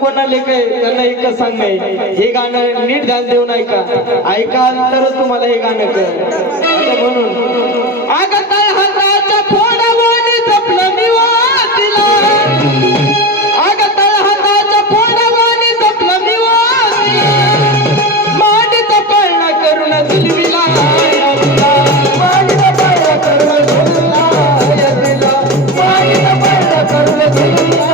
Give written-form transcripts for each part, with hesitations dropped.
कोणाले काय त्यांना एकच सांगाय, हे गाणं नीट ध्यान देऊन ऐका, ऐकाल तरच तुम्हाला हे गाणं कळेल. आता म्हणून आगताय हाताच्या फोडावानी जपलं मी वातीला, आगताय हाताच्या फोडावानी जपलं मी वातीला, माडीचा पळणा करून दिलविला माडीचा पळणा करून दिलविला माडीचा पळणा करून दिलविला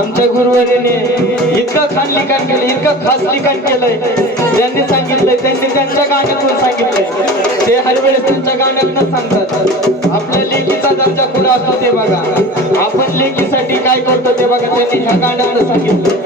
आमच्या गुरुवारीने इतकं छान लिखाण केलं, इतकं खास लिखाण केलंय. त्यांनी सांगितलंय, त्यांनी त्यांच्या गाण्यातून सांगितलंय, ते हर वेळेस त्यांच्या गाण्यातून सांगतात. आपल्या लेखीचा दर्जा कुठं असतो ते बघा, आपण लेखीसाठी काय करतो ते बघा, त्यांनी ह्या गाण्यातून सांगितलं.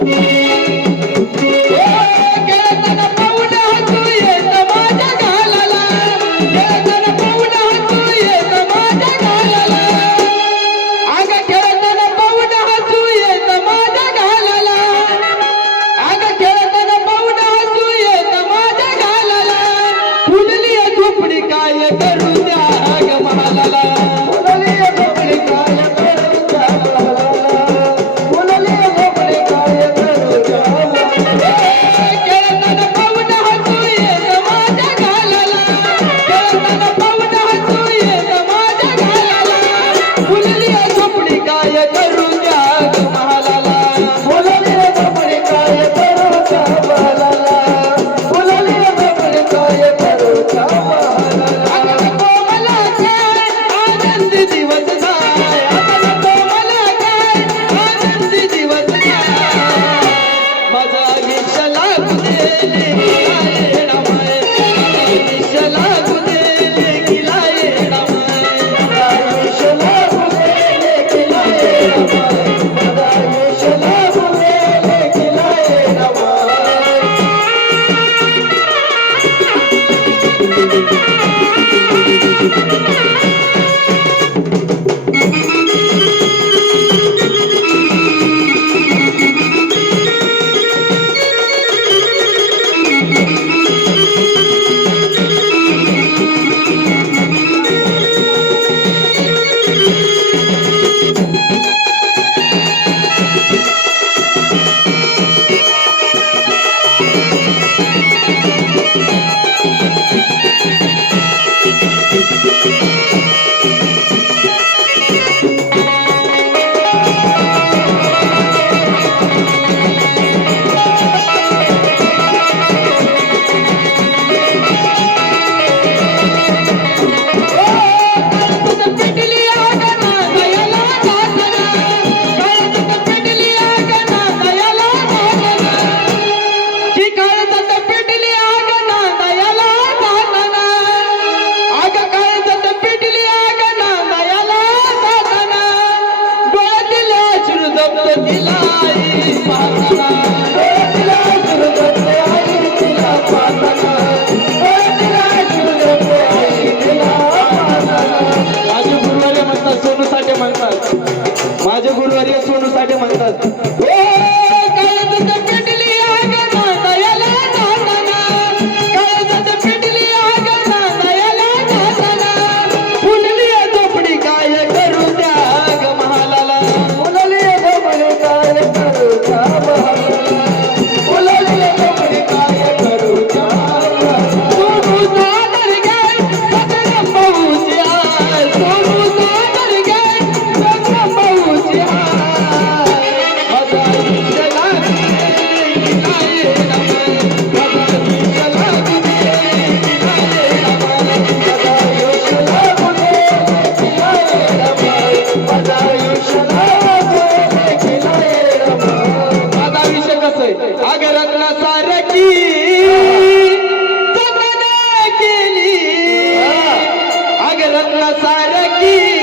कसारकी